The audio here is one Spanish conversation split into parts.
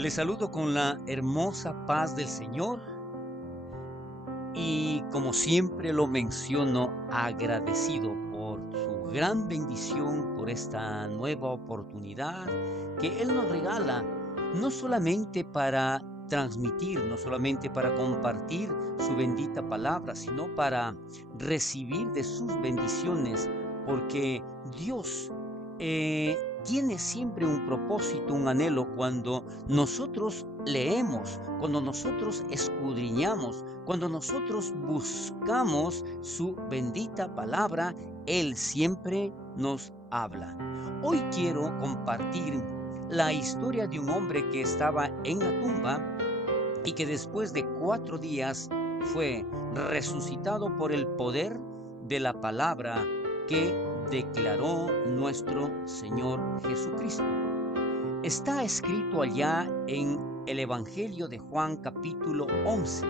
Les saludo con la hermosa paz del Señor y como siempre lo menciono, agradecido por su gran bendición, por esta nueva oportunidad que Él nos regala, no solamente para transmitir, no solamente para compartir su bendita palabra, sino para recibir de sus bendiciones, porque Dios tiene siempre un propósito, un anhelo cuando nosotros leemos, cuando nosotros escudriñamos, cuando nosotros buscamos su bendita palabra, Él siempre nos habla. Hoy quiero compartir la historia de un hombre que estaba en la tumba y que después de 4 días fue resucitado por el poder de la palabra que declaró nuestro Señor Jesucristo. Está escrito allá en el Evangelio de Juan capítulo 11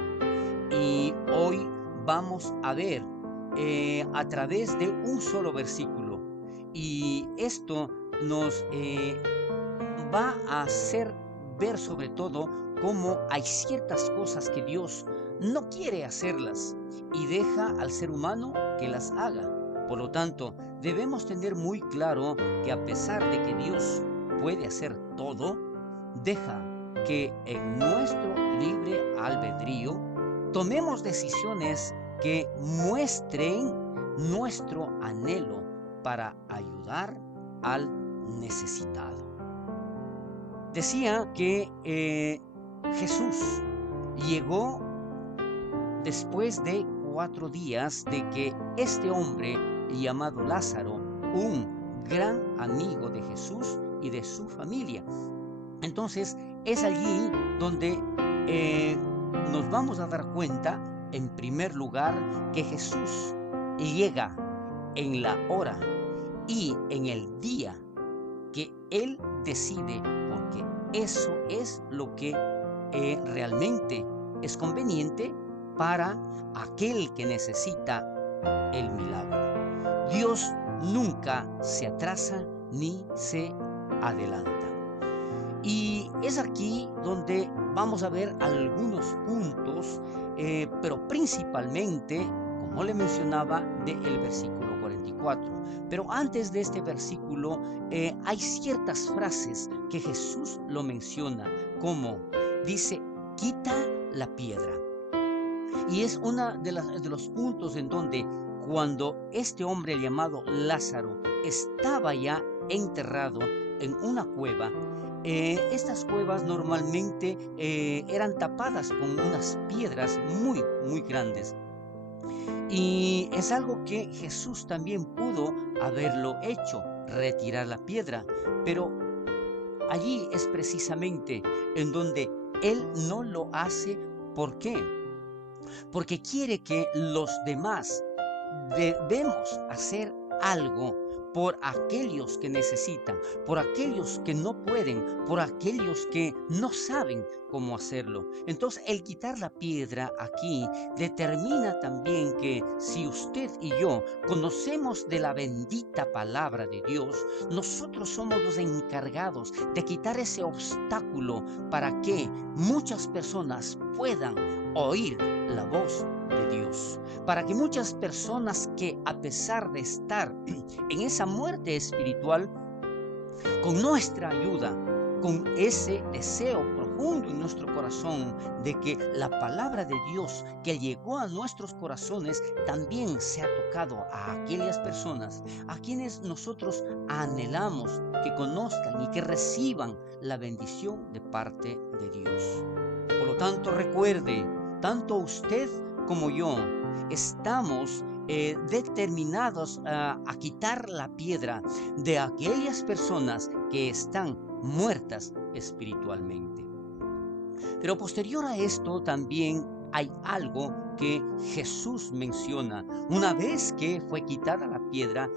y hoy vamos a ver a través de un solo versículo, y esto nos va a hacer ver sobre todo cómo hay ciertas cosas que Dios no quiere hacerlas y deja al ser humano que las haga. Por lo tanto, debemos tener muy claro que a pesar de que Dios puede hacer todo, deja que en nuestro libre albedrío tomemos decisiones que muestren nuestro anhelo para ayudar al necesitado. Decía que Jesús llegó después de 4 días de que este hombre llamado Lázaro, un gran amigo de Jesús y de su familia. Entonces es allí donde nos vamos a dar cuenta, en primer lugar, que Jesús llega en la hora y en el día que Él decide, porque eso es lo que realmente es conveniente para aquel que necesita el milagro. Dios nunca se atrasa ni se adelanta. Y es aquí donde vamos a ver algunos puntos, pero principalmente, como le mencionaba, del versículo 44. Pero antes de este versículo, hay ciertas frases que Jesús lo menciona, como dice, quita la piedra. Y es uno de los puntos en donde cuando este hombre llamado Lázaro estaba ya enterrado en una cueva, estas cuevas normalmente eran tapadas con unas piedras muy, muy grandes. Y es algo que Jesús también pudo haberlo hecho, retirar la piedra, pero allí es precisamente en donde Él no lo hace. ¿Por qué? Porque quiere que los demás debemos hacer algo por aquellos que necesitan, por aquellos que no pueden, por aquellos que no saben cómo hacerlo. Entonces, el quitar la piedra aquí determina también que si usted y yo conocemos de la bendita palabra de Dios, nosotros somos los encargados de quitar ese obstáculo para que muchas personas puedan oír la voz de Dios, para que muchas personas que a pesar de estar en esa muerte espiritual, con nuestra ayuda, con ese deseo profundo en nuestro corazón de que la palabra de Dios que llegó a nuestros corazones también sea tocado a aquellas personas a quienes nosotros anhelamos que conozcan y que reciban la bendición de parte de Dios. Por lo tanto, recuerde, tanto usted como yo estamos determinados a quitar la piedra de aquellas personas que están muertas espiritualmente. Pero posterior a esto también hay algo que Jesús menciona. Una vez que fue quitada la piedra,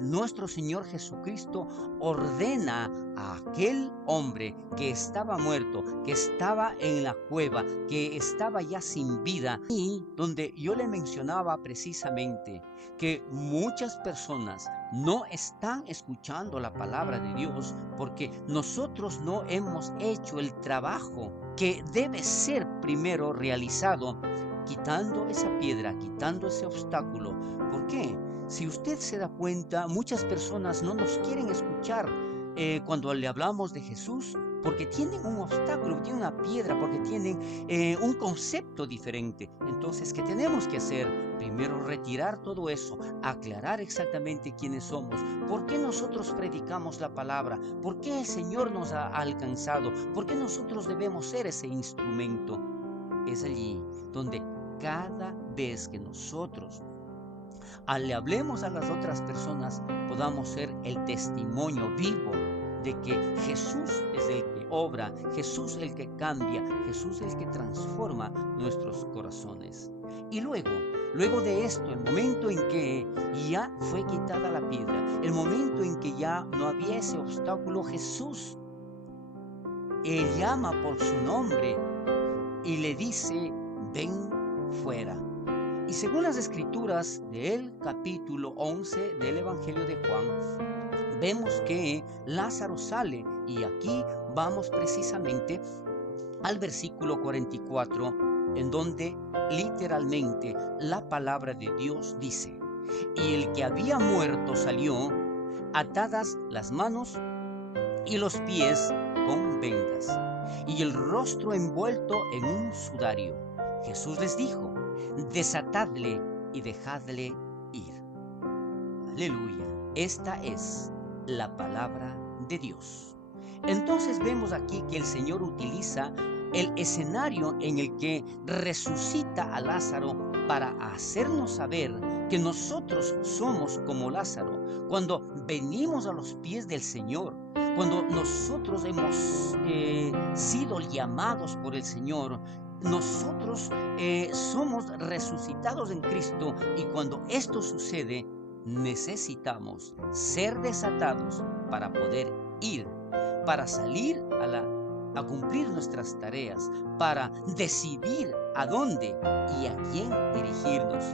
nuestro Señor Jesucristo ordena a aquel hombre que estaba muerto, que estaba en la cueva, que estaba ya sin vida, y donde yo le mencionaba precisamente que muchas personas no están escuchando la palabra de Dios porque nosotros no hemos hecho el trabajo que debe ser primero realizado, quitando esa piedra, quitando ese obstáculo. ¿Por qué? Si usted se da cuenta, muchas personas no nos quieren escuchar cuando le hablamos de Jesús porque tienen un obstáculo, tienen una piedra, porque tienen un concepto diferente. Entonces, ¿qué tenemos que hacer? Primero, retirar todo eso, aclarar exactamente quiénes somos, por qué nosotros predicamos la palabra, por qué el Señor nos ha alcanzado, por qué nosotros debemos ser ese instrumento. Es allí donde cada vez que nosotros le hablemos a las otras personas, podamos ser el testimonio vivo de que Jesús es el que obra, Jesús el que cambia, Jesús el que transforma nuestros corazones. Y luego de esto, el momento en que ya fue quitada la piedra, el momento en que ya no había ese obstáculo, Jesús, él llama por su nombre y le dice: ven fuera. Y según las escrituras del capítulo 11 del Evangelio de Juan, vemos que Lázaro sale, y aquí vamos precisamente al versículo 44, en donde literalmente la palabra de Dios dice: y el que había muerto salió, atadas las manos y los pies con vendas, y el rostro envuelto en un sudario. Jesús les dijo: desatadle y dejadle ir. Aleluya. Esta es la palabra de Dios. Entonces vemos aquí que el Señor utiliza el escenario en el que resucita a Lázaro para hacernos saber que nosotros somos como Lázaro. Cuando venimos a los pies del Señor, cuando nosotros hemos sido llamados por el Señor, nosotros somos resucitados en Cristo, y cuando esto sucede, necesitamos ser desatados para poder ir, para salir a cumplir nuestras tareas, para decidir a dónde y a quién dirigirnos,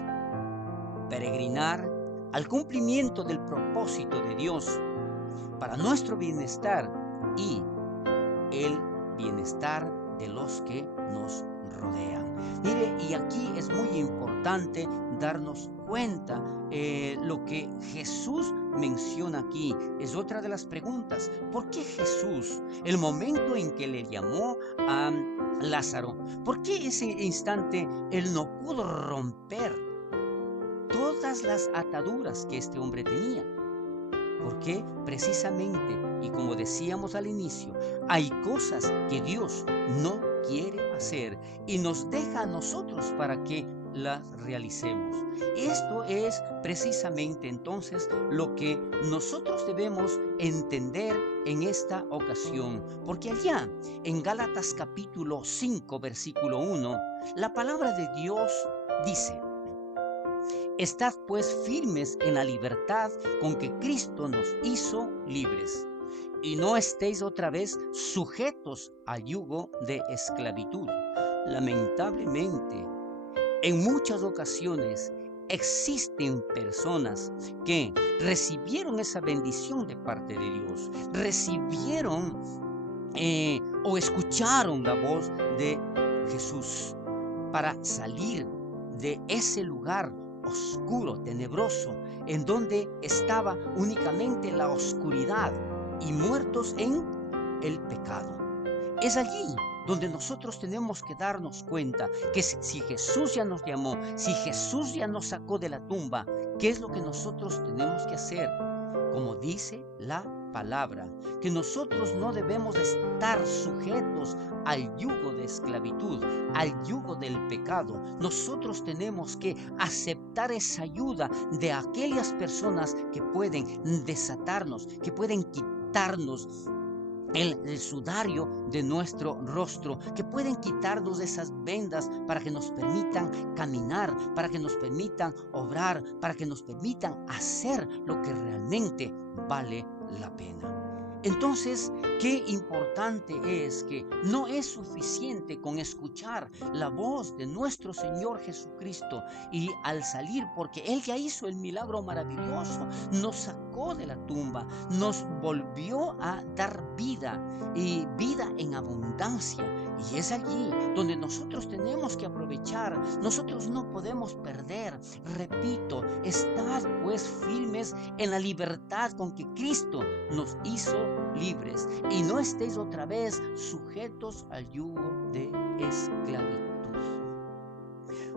peregrinar al cumplimiento del propósito de Dios para nuestro bienestar y el bienestar de los que nos rodean. Mire, y aquí es muy importante darnos cuenta lo que Jesús menciona aquí. Es otra de las preguntas. ¿Por qué Jesús, el momento en que le llamó a Lázaro, por qué ese instante él no pudo romper todas las ataduras que este hombre tenía? Porque precisamente, y como decíamos al inicio, hay cosas que Dios no quiere hacer y nos deja a nosotros para que las realicemos. Esto es precisamente entonces lo que nosotros debemos entender en esta ocasión, porque allá en Gálatas capítulo 5 versículo 1, la palabra de Dios dice: estad pues firmes en la libertad con que Cristo nos hizo libres, y no estéis otra vez sujetos al yugo de esclavitud. Lamentablemente, en muchas ocasiones existen personas que recibieron esa bendición de parte de Dios, recibieron o escucharon la voz de Jesús para salir de ese lugar oscuro, tenebroso, en donde estaba únicamente la oscuridad, y muertos en el pecado. Es allí donde nosotros tenemos que darnos cuenta que si Jesús ya nos llamó, si Jesús ya nos sacó de la tumba, ¿qué es lo que nosotros tenemos que hacer? Como dice la palabra, que nosotros no debemos estar sujetos al yugo de esclavitud, al yugo del pecado. Nosotros tenemos que aceptar esa ayuda de aquellas personas que pueden desatarnos, que pueden quitarnos el sudario de nuestro rostro, que pueden quitarnos esas vendas para que nos permitan caminar, para que nos permitan obrar, para que nos permitan hacer lo que realmente vale la pena. Entonces, qué importante es que no es suficiente con escuchar la voz de nuestro Señor Jesucristo y al salir, porque Él ya hizo el milagro maravilloso, nos sacó de la tumba, nos volvió a dar vida y vida en abundancia. Y es allí donde nosotros tenemos que aprovechar, nosotros no podemos perder. Repito, estad pues firmes en la libertad con que Cristo nos hizo libres y no estéis otra vez sujetos al yugo de esclavitud.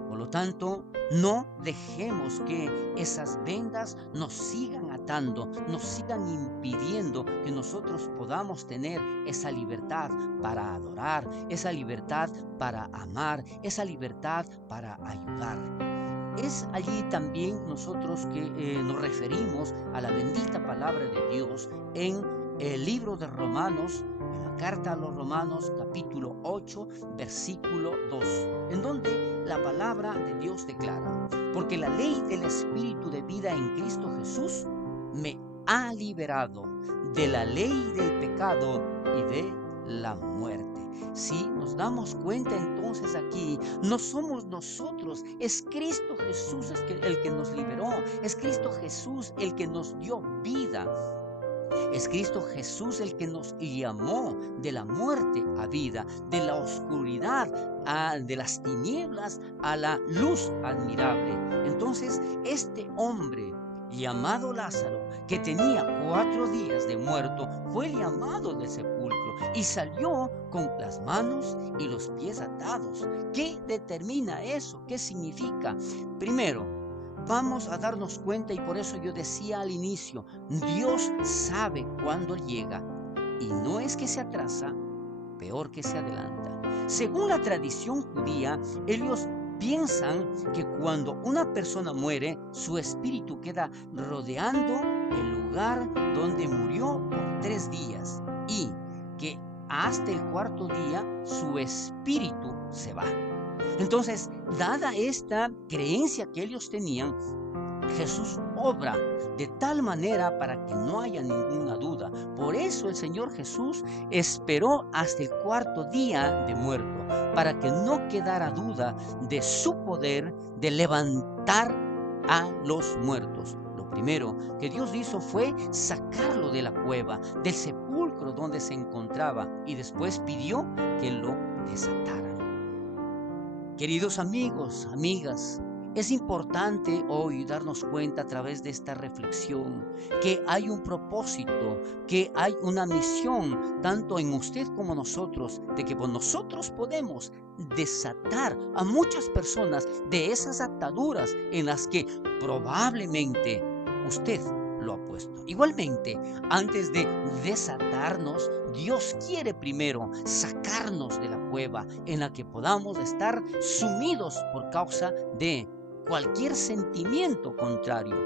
Por lo tanto, no dejemos que esas vendas nos sigan atando, nos sigan impidiendo que nosotros podamos tener esa libertad para adorar, esa libertad para amar, esa libertad para ayudar. Es allí también nosotros que nos referimos a la bendita palabra de Dios en el libro de Romanos, en la carta a los Romanos, capítulo 8, versículo 2, en donde la palabra de Dios declara: porque la ley del Espíritu de vida en Cristo Jesús me ha liberado de la ley del pecado y de la muerte. Si nos damos cuenta entonces aquí, no somos nosotros, es Cristo Jesús el que nos liberó, es Cristo Jesús el que nos dio vida. Es Cristo Jesús el que nos llamó de la muerte a vida, de la oscuridad, de las tinieblas a la luz admirable. Entonces, este hombre llamado Lázaro, que tenía 4 días de muerto, fue llamado del sepulcro y salió con las manos y los pies atados. ¿Qué determina eso? ¿Qué significa? Primero, vamos a darnos cuenta, y por eso yo decía al inicio, Dios sabe cuándo llega y no es que se atrasa, peor que se adelanta. Según la tradición judía, ellos piensan que cuando una persona muere, su espíritu queda rodeando el lugar donde murió por 3 días y que hasta el 4.º día su espíritu se va. Entonces, dada esta creencia que ellos tenían, Jesús obra de tal manera para que no haya ninguna duda. Por eso el Señor Jesús esperó hasta el 4.º día de muerto, para que no quedara duda de su poder de levantar a los muertos. Lo primero que Dios hizo fue sacarlo de la cueva, del sepulcro donde se encontraba, y después pidió que lo desataran. Queridos amigos, amigas, es importante hoy darnos cuenta a través de esta reflexión que hay un propósito, que hay una misión, tanto en usted como nosotros, de que nosotros podemos desatar a muchas personas de esas ataduras en las que probablemente usted lo ha puesto. Igualmente, antes de desatarnos, Dios quiere primero sacarnos de la cueva en la que podamos estar sumidos por causa de cualquier sentimiento contrario.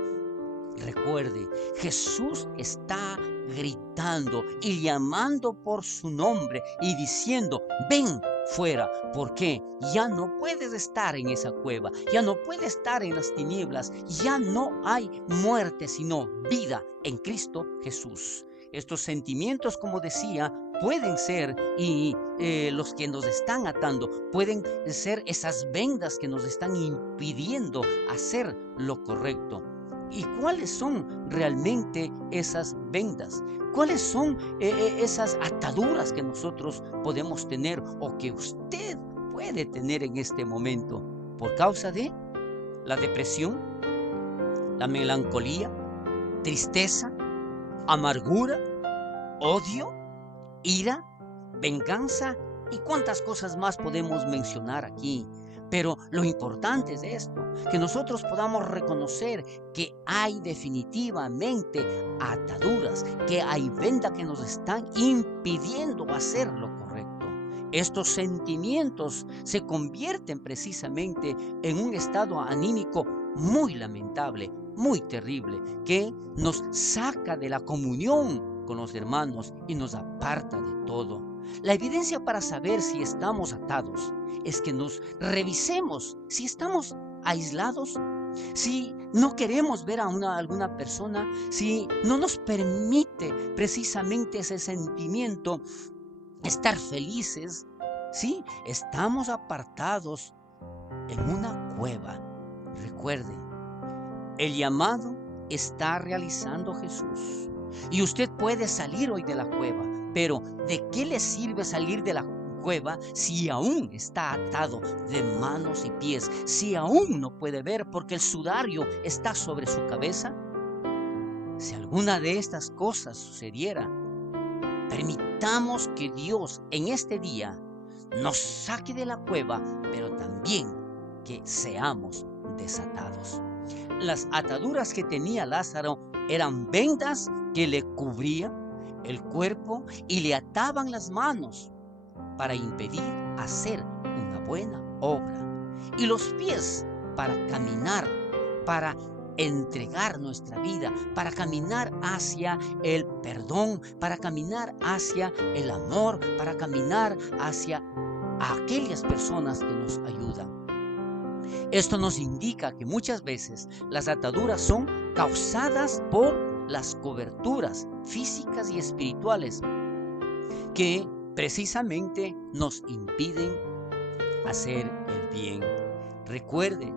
Recuerde, Jesús está gritando y llamando por su nombre y diciendo: ven fuera, porque ya no puedes estar en esa cueva, ya no puedes estar en las tinieblas, ya no hay muerte sino vida en Cristo Jesús. Estos sentimientos, como decía, pueden ser los que nos están atando, pueden ser esas vendas que nos están impidiendo hacer lo correcto. ¿Y cuáles son realmente esas vendas? ¿Cuáles son esas ataduras que nosotros podemos tener o que usted puede tener en este momento por causa de la depresión, la melancolía, tristeza, amargura, odio, ira, venganza y cuántas cosas más podemos mencionar aquí? Pero lo importante es esto, que nosotros podamos reconocer que hay definitivamente ataduras, que hay vendas que nos están impidiendo hacer lo correcto. Estos sentimientos se convierten precisamente en un estado anímico muy lamentable, muy terrible, que nos saca de la comunión con los hermanos y nos aparta de todo. La evidencia para saber si estamos atados es que nos revisemos si estamos aislados, si no queremos ver a alguna persona, si no nos permite precisamente ese sentimiento estar felices, si estamos apartados en una cueva. Recuerden, el llamado está realizando Jesús y usted puede salir hoy de la cueva, pero ¿de qué le sirve salir de la cueva si aún está atado de manos y pies, si aún no puede ver porque el sudario está sobre su cabeza? Si alguna de estas cosas sucediera, permitamos que Dios en este día nos saque de la cueva, pero también que seamos desatados. Las ataduras que tenía Lázaro eran vendas que le cubrían el cuerpo y le ataban las manos para impedir hacer una buena obra, y los pies para caminar, para entregar nuestra vida, para caminar hacia el perdón, para caminar hacia el amor, para caminar hacia aquellas personas que nos ayudan. Esto nos indica que muchas veces las ataduras son causadas por las coberturas físicas y espirituales que precisamente nos impiden hacer el bien. Recuerde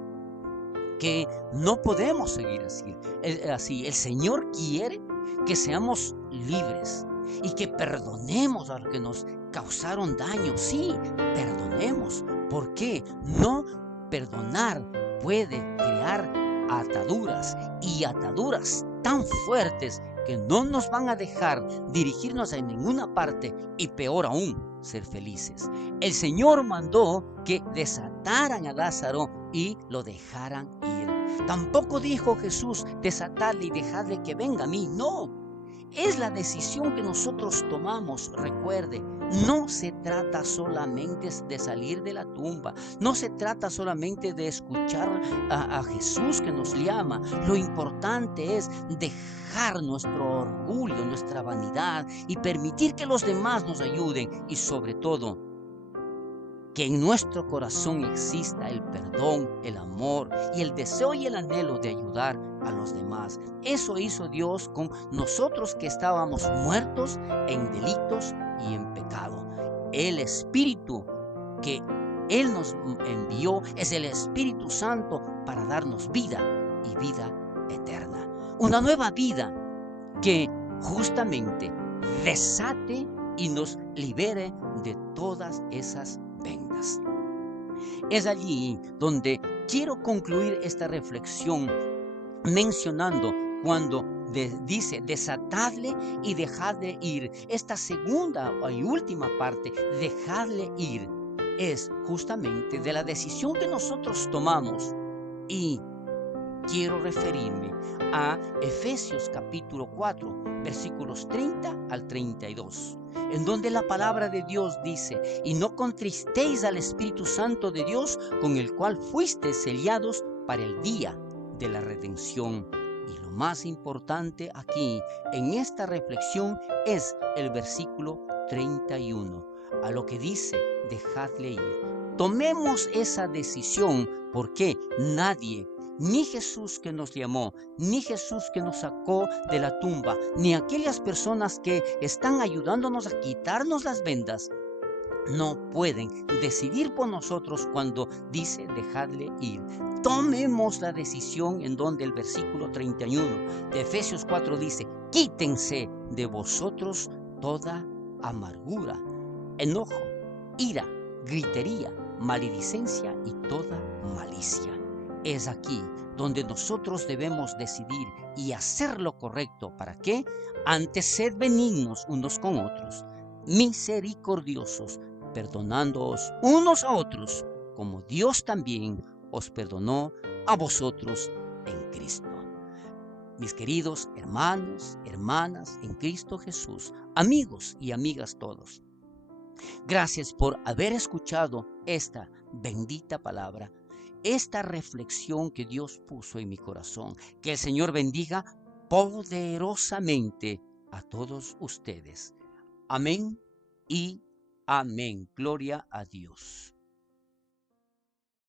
que no podemos seguir así. El Señor quiere que seamos libres y que perdonemos a los que nos causaron daño. Sí, perdonemos. ¿Por qué? No perdonar puede crear ataduras, y ataduras tan fuertes que no nos van a dejar dirigirnos a ninguna parte, y peor aún, ser felices. El Señor mandó que desataran a Lázaro y lo dejaran ir. Tampoco dijo Jesús: desatadle y dejadle que venga a mí. No, es la decisión que nosotros tomamos. Recuerde, no se trata solamente de salir de la tumba, no se trata solamente de escuchar a Jesús que nos llama. Lo importante es dejar nuestro orgullo, nuestra vanidad, y permitir que los demás nos ayuden, y sobre todo que en nuestro corazón exista el perdón, el amor y el deseo y el anhelo de ayudar a los demás. Eso hizo Dios con nosotros, que estábamos muertos en delitos y en pecado. El Espíritu que Él nos envió es el Espíritu Santo para darnos vida, y vida eterna. Una nueva vida que justamente desate y nos libere de todas esas vendas. Es allí donde quiero concluir esta reflexión mencionando cuando dice: desatadle y dejadle ir. Esta segunda y última parte, dejadle ir, es justamente de la decisión que nosotros tomamos, y quiero referirme a Efesios capítulo 4, versículos 30 al 32, en donde la palabra de Dios dice: y no contristéis al Espíritu Santo de Dios, con el cual fuisteis sellados para el día de la redención. Y lo más importante aquí en esta reflexión es el versículo 31, a lo que dice: dejadle ir. Tomemos esa decisión, porque nadie, ni Jesús que nos llamó, ni Jesús que nos sacó de la tumba, ni aquellas personas que están ayudándonos a quitarnos las vendas, no pueden decidir por nosotros cuando dice: dejadle ir. Tomemos la decisión en donde el versículo 31 de Efesios 4 dice: quítense de vosotros toda amargura, enojo, ira, gritería, maledicencia y toda malicia. Es aquí donde nosotros debemos decidir y hacer lo correcto. ¿Para qué? Antes, sed benignos unos con otros, misericordiosos, perdonándoos unos a otros, como Dios también os perdonó a vosotros en Cristo. Mis queridos hermanos, hermanas en Cristo Jesús, amigos y amigas todos, gracias por haber escuchado esta bendita palabra, esta reflexión que Dios puso en mi corazón. Que el Señor bendiga poderosamente a todos ustedes. Amén y amén. Gloria a Dios.